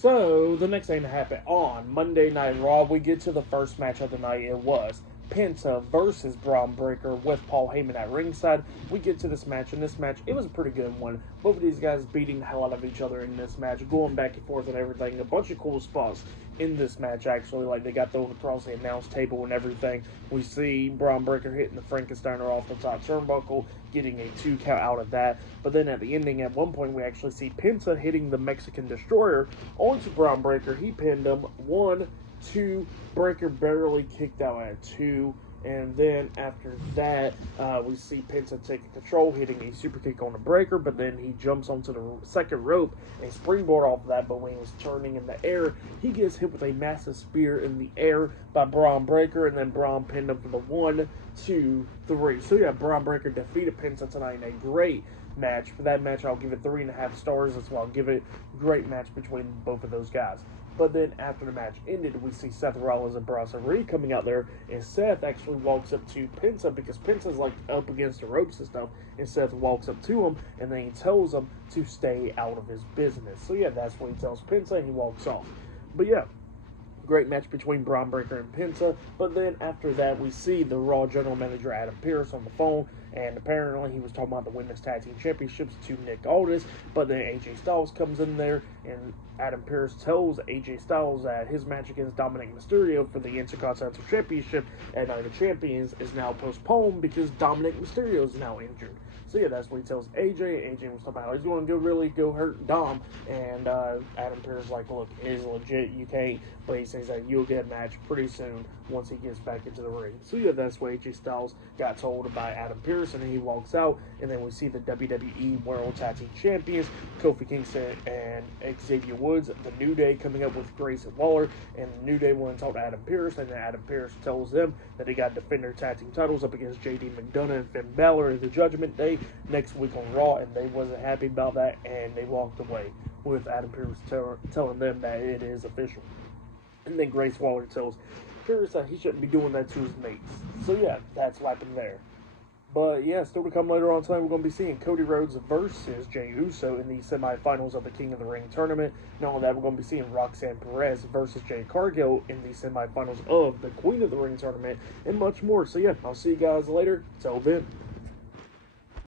So, the next thing to happen on Monday Night Raw, we get to the first match of the night. It was Penta versus Bron Breakker with Paul Heyman at ringside. We get to this match, and this match, it was a pretty good one. Both of these guys beating the hell out of each other in this match, going back and forth and everything. A bunch of cool spots in this match, actually. Like, they got thrown across the announce table and everything. We see Bron Breakker hitting the Frankensteiner off the top turnbuckle, getting a 2 count out of that. But then at the ending, at one point, we actually see Penta hitting the Mexican Destroyer onto Bron Breakker. He pinned him. 1, 2, Breakker barely kicked out at 2. And then after that, we see Penta taking control, hitting a super kick on the Breakker, but then he jumps onto the second rope and springboard off of that. But when he was turning in the air, he gets hit with a massive spear in the air by Bron Breakker, and then Bron pinned him for the 1, 2, 3. So yeah, Bron Breakker defeated Penta tonight in a great match. For that match, I'll give it 3.5 stars. That's why I'll give it a great match between both of those guys. But then after the match ended, we see Seth Rollins and Bronson Reed coming out there, and Seth actually walks up to Penta because Penta's like up against the ropes and stuff, and Seth walks up to him, and then he tells him to stay out of his business. So yeah, that's what he tells Penta, and he walks off. But yeah, great match between Bron Breakker and Penta. But then after that, we see the Raw General Manager Adam Pearce on the phone, and apparently he was talking about the Women's Tag Team Championships to Nick Aldis. But then AJ Styles comes in there, and Adam Pearce tells AJ Styles that his match against Dominic Mysterio for the Intercontinental Championship at Night of Champions is now postponed because Dominic Mysterio is now injured. So yeah, that's what he tells AJ. AJ was talking about how he's going to really go hurt Dom. And Adam Pearce is like, look, it is legit, you can't. But he says that you'll get a match pretty soon once he gets back into the ring. So yeah, that's what AJ Styles got told by Adam Pearce, and then he walks out. And then we see the WWE World Tag Team Champions, Kofi Kingston and Xavier Woods, the New Day coming up with Grayson Waller. And the New Day want to talk to Adam Pearce, and then Adam Pearce tells them that they got to defend their tag team titles up against JD McDonough and Finn Balor in the Judgment Day next week on Raw, and they wasn't happy about that, and they walked away with Adam Pearce telling them that it is official. And then Grace Waller tells Pearce that he shouldn't be doing that to his mates. So yeah, that's what happened there. But yeah, still to come later on tonight, we're going to be seeing Cody Rhodes versus Jey Uso in the semifinals of the King of the Ring tournament. Not only that, we're going to be seeing Roxanne Perez versus Jade Cargill in the semifinals of the Queen of the Ring tournament, and much more. So yeah, I'll see you guys later. Till then.